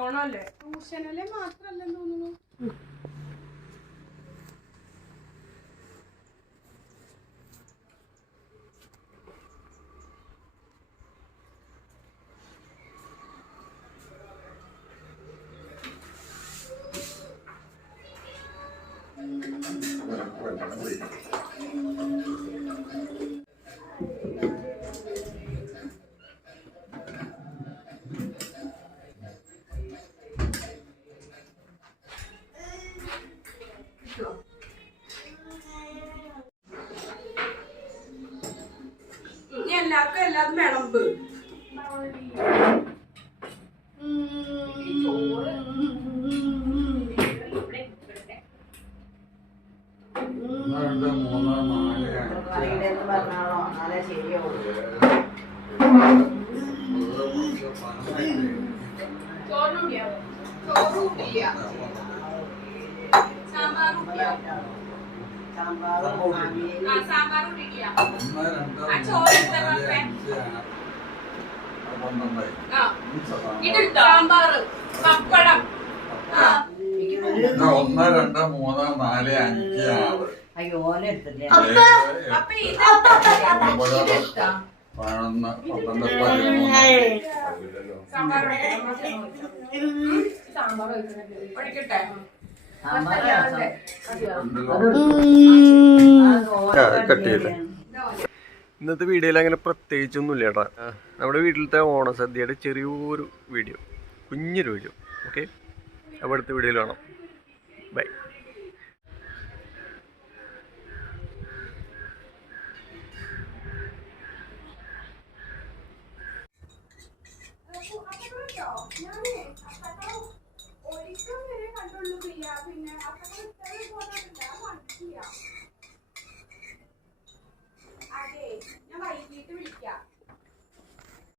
ഓണല്ലേ ട്യൂഷനല്ലേ മാത്രല്ലെന്ന് തോന്നുന്നു. എല്ലാവർക്കും എല്ലാതും വിളമ്പ്. സാമ്പാർ പപ്പടം 1 2 3 4 5 6. അയ്യോ എടുത്തില്ല. 11 12 ഇന്നത്തെ വീഡിയോയിൽ അങ്ങനെ പ്രത്യേകിച്ചൊന്നുമില്ല കേട്ടോ. നമ്മുടെ വീട്ടിലത്തെ ഓണസദ്യയുടെ ചെറിയൊരു വീഡിയോ, കുഞ്ഞൊരു വീഡിയോ. ഓക്കെ, അപ്പോൾ അടുത്ത വീഡിയോയിൽ കാണാം. ബൈ. ഞാനേ ഒരിക്കൽ വരെ കണ്ടുള്ളൂ. പിന്നെ